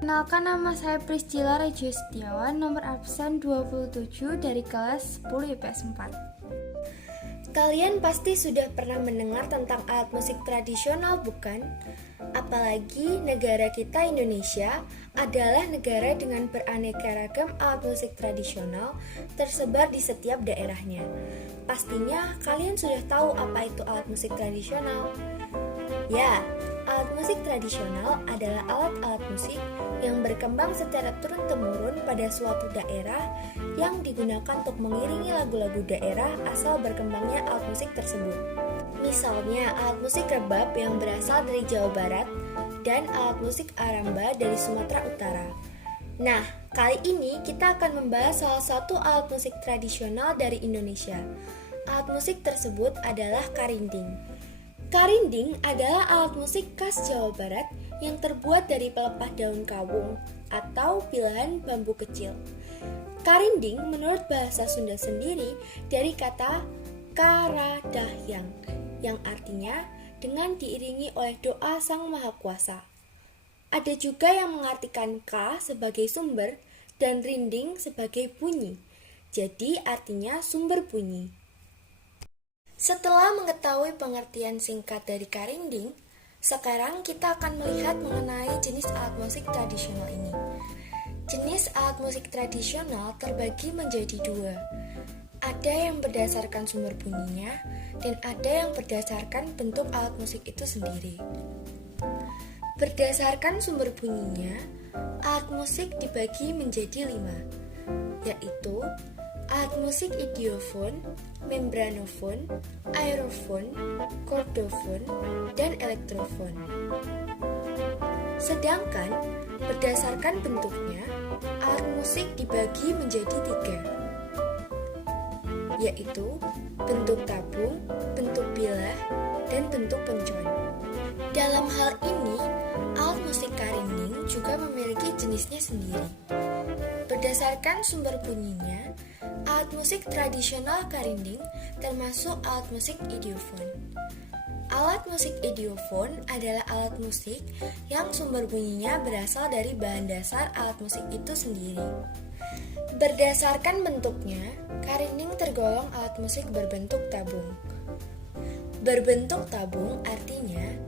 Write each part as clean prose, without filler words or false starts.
Kenalkan, nama saya Priscilla Rejo Setiawan, nomor absen 27 dari kelas 10 IPS 4. Kalian pasti sudah pernah mendengar tentang alat musik tradisional, bukan? Apalagi negara kita Indonesia adalah negara dengan beraneka ragam alat musik tradisional tersebar di setiap daerahnya. Pastinya kalian sudah tahu apa itu alat musik tradisional. Ya, alat musik tradisional adalah alat-alat musik yang berkembang secara turun-temurun pada suatu daerah yang digunakan untuk mengiringi lagu-lagu daerah asal berkembangnya alat musik tersebut. Misalnya, alat musik rebab yang berasal dari Jawa Barat dan alat musik aramba dari Sumatera Utara. Nah, kali ini kita akan membahas salah satu alat musik tradisional dari Indonesia. Alat musik tersebut adalah karinding. Karinding adalah alat musik khas Jawa Barat yang terbuat dari pelepah daun kawung atau pilahan bambu kecil. Karinding menurut bahasa Sunda sendiri dari kata karadahyang yang artinya dengan diiringi oleh doa Sang Maha Kuasa. Ada juga yang mengartikan ka sebagai sumber dan rinding sebagai bunyi. Jadi artinya sumber bunyi. Setelah mengetahui pengertian singkat dari karinding, sekarang kita akan melihat mengenai jenis alat musik tradisional ini. Jenis alat musik tradisional terbagi menjadi dua. Ada yang berdasarkan sumber bunyinya, dan ada yang berdasarkan bentuk alat musik itu sendiri. Berdasarkan sumber bunyinya, alat musik dibagi menjadi 5, yaitu alat musik idiofon, membranofon, aerofon, kordofon, dan elektrofon. Sedangkan berdasarkan bentuknya, alat musik dibagi menjadi 3, yaitu bentuk tabung, bentuk bilah, dan bentuk pencon. Dalam hal ini, alat musik karinding juga memiliki jenisnya sendiri. Berdasarkan sumber bunyinya, alat musik tradisional karinding termasuk alat musik idiofon. Alat musik idiofon adalah alat musik yang sumber bunyinya berasal dari bahan dasar alat musik itu sendiri. Berdasarkan bentuknya, karinding tergolong alat musik berbentuk tabung. Berbentuk tabung artinya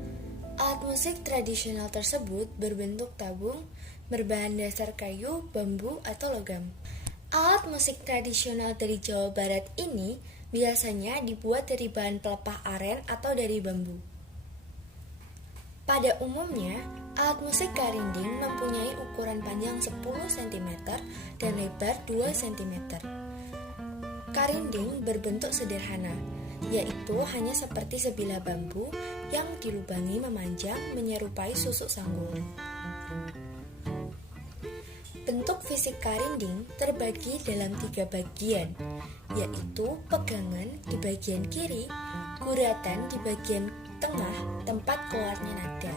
alat musik tradisional tersebut berbentuk tabung berbahan dasar kayu, bambu, atau logam. Alat musik tradisional dari Jawa Barat ini biasanya dibuat dari bahan pelepah aren atau dari bambu. Pada umumnya, alat musik karinding mempunyai ukuran panjang 10 cm dan lebar 2 cm. Karinding berbentuk sederhana, yaitu hanya seperti sebilah bambu yang dilubangi memanjang menyerupai susuk sanggul. Bentuk fisik karinding terbagi dalam 3 bagian, yaitu pegangan di bagian kiri, guratan di bagian tengah tempat keluarnya nada,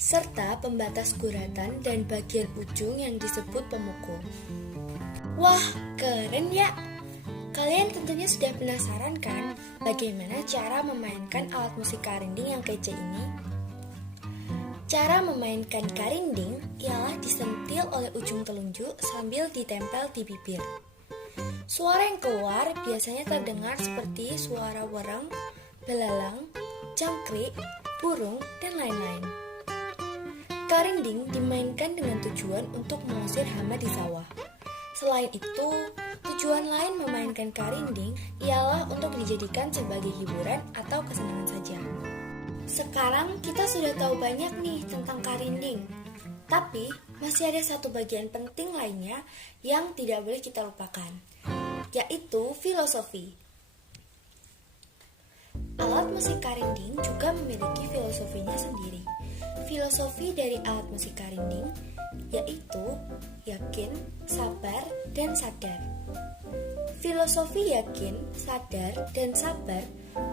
serta pembatas guratan dan bagian ujung yang disebut pemukul. Wah, keren ya! Kalian tentunya sudah penasaran kan bagaimana cara memainkan alat musik karinding yang kece ini? Cara memainkan karinding ialah disentil oleh ujung telunjuk sambil ditempel di bibir. Suara yang keluar biasanya terdengar seperti suara wereng, belalang, jangkrik, burung, dan lain-lain. Karinding dimainkan dengan tujuan untuk mengusir hama di sawah. Selain itu, tujuan lain memainkan karinding ialah untuk dijadikan sebagai hiburan atau kesenangan saja. Sekarang kita sudah tahu banyak nih tentang karinding. Tapi masih ada satu bagian penting lainnya yang tidak boleh kita lupakan, yaitu filosofi. Alat musik karinding juga memiliki filosofinya sendiri. Filosofi dari alat musik karinding yaitu yakin, sabar, dan sadar. Filosofi yakin, sadar, dan sabar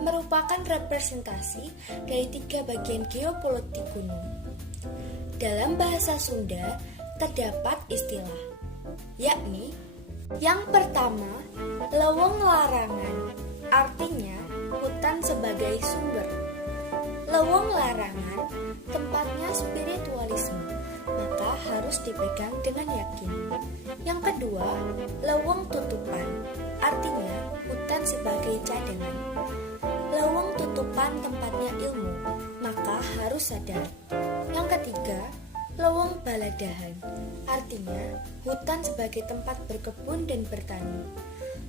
merupakan representasi dari 3 bagian geopolitik gunung. Dalam bahasa Sunda terdapat istilah, yakni yang pertama, leweng larangan, artinya hutan sebagai sumber. Leweng larangan tempatnya spiritualisme, maka harus dipegang dengan yakin. Yang kedua, leweng tutupan, artinya hutan sebagai cadangan. Leweng tutupan tempatnya ilmu, maka harus sadar. Yang ketiga, leweng baladahan, artinya hutan sebagai tempat berkebun dan bertani.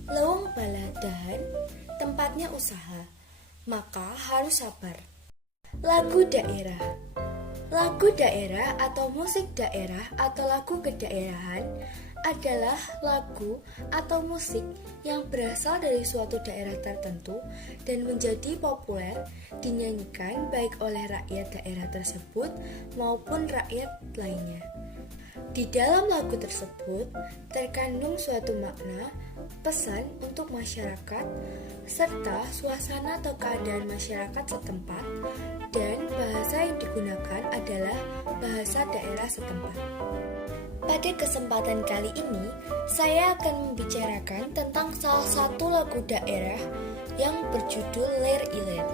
Leweng baladahan tempatnya usaha, maka harus sabar. Lagu daerah. Lagu daerah atau musik daerah atau lagu kedaerahan adalah lagu atau musik yang berasal dari suatu daerah tertentu dan menjadi populer dinyanyikan baik oleh rakyat daerah tersebut maupun rakyat lainnya. Di dalam lagu tersebut terkandung suatu makna, pesan untuk masyarakat, serta suasana atau keadaan masyarakat setempat, dan bahasa yang digunakan adalah bahasa daerah setempat. Pada kesempatan kali ini, saya akan membicarakan tentang salah satu lagu daerah yang berjudul Ler Iler.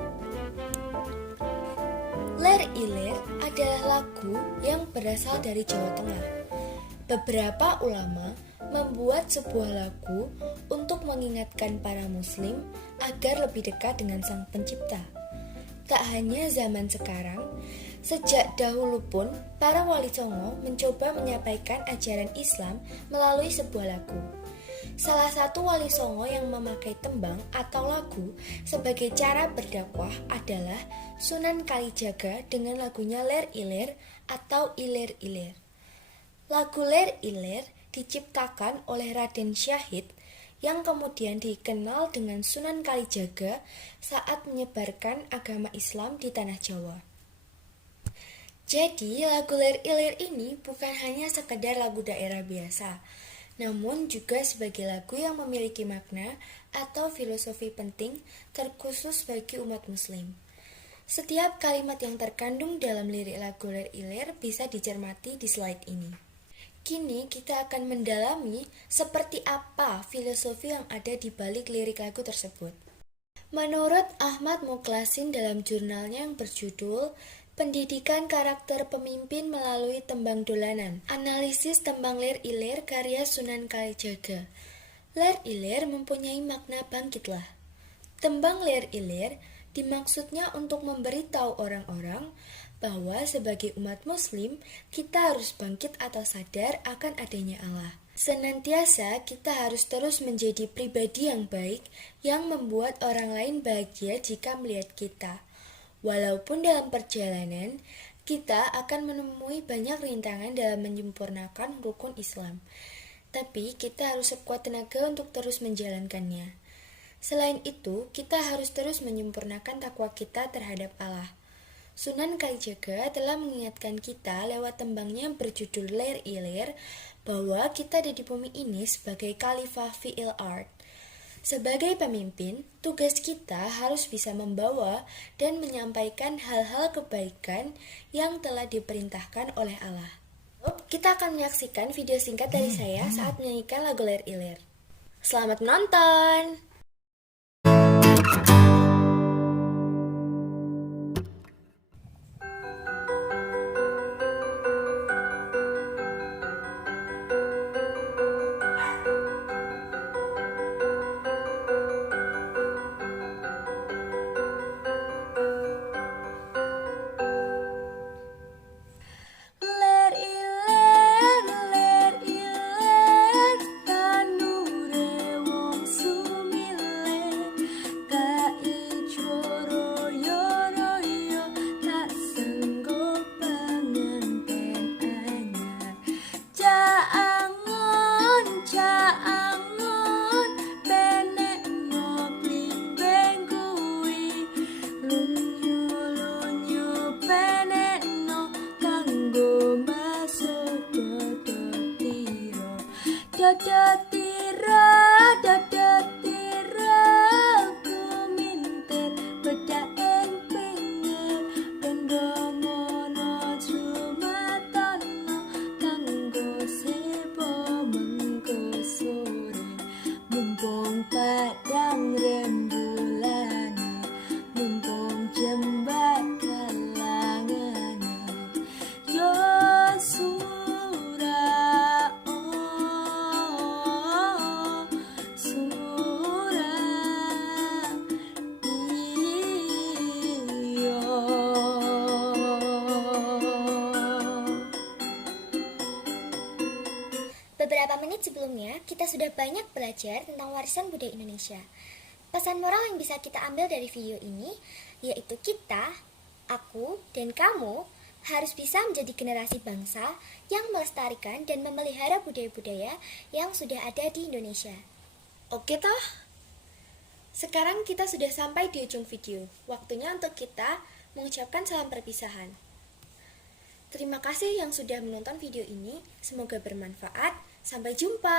Ler Iler adalah lagu yang berasal dari Jawa Tengah. Beberapa ulama membuat sebuah lagu untuk mengingatkan para muslim agar lebih dekat dengan Sang Pencipta. Tak hanya zaman sekarang, sejak dahulu pun para wali songo mencoba menyampaikan ajaran Islam melalui sebuah lagu. Salah satu wali songo yang memakai tembang atau lagu sebagai cara berdakwah adalah Sunan Kalijaga dengan lagunya Ler Iler atau Iler Iler. Lagu Ler Iler diciptakan oleh Raden Syahid yang kemudian dikenal dengan Sunan Kalijaga saat menyebarkan agama Islam di tanah Jawa. Jadi lagu Ler Iler ini bukan hanya sekedar lagu daerah biasa, namun juga sebagai lagu yang memiliki makna atau filosofi penting terkhusus bagi umat muslim. Setiap kalimat yang terkandung dalam lirik lagu Ler Iler bisa dicermati di slide ini. Kini kita akan mendalami seperti apa filosofi yang ada di balik lirik lagu tersebut. Menurut Ahmad Mukhlasin dalam jurnalnya yang berjudul Pendidikan Karakter Pemimpin Melalui Tembang Dolanan, Analisis Tembang Ler Iler karya Sunan Kalijaga. Ler Iler mempunyai makna bangkitlah. Tembang Ler Iler dimaksudnya untuk memberitahu orang-orang bahwa sebagai umat muslim, kita harus bangkit atau sadar akan adanya Allah. Senantiasa kita harus terus menjadi pribadi yang baik yang membuat orang lain bahagia jika melihat kita. Walaupun dalam perjalanan, kita akan menemui banyak rintangan dalam menyempurnakan rukun Islam. Tapi kita harus sekuat tenaga untuk terus menjalankannya. Selain itu, kita harus terus menyempurnakan takwa kita terhadap Allah. Sunan Kalijaga telah mengingatkan kita lewat tembangnya berjudul Ler Iler bahwa kita ada di bumi ini sebagai khalifah fi'il ard. Sebagai pemimpin, tugas kita harus bisa membawa dan menyampaikan hal-hal kebaikan yang telah diperintahkan oleh Allah. Kita akan menyaksikan video singkat dari saya saat menyanyikan lagu Ler Iler. Selamat menonton! Dodotiro kumintir bedak ing pinggir rondo mono jumatono kanggo sipo mengko sore mumpung padang rembulane mumpung jembatan Beberapa menit sebelumnya, kita sudah banyak belajar tentang warisan budaya Indonesia. Pesan moral yang bisa kita ambil dari video ini, yaitu kita, aku, dan kamu harus bisa menjadi generasi bangsa yang melestarikan dan memelihara budaya-budaya yang sudah ada di Indonesia. Oke toh? Sekarang kita sudah sampai di ujung video. Waktunya untuk kita mengucapkan salam perpisahan. Terima kasih yang sudah menonton video ini. Semoga bermanfaat. Sampai jumpa.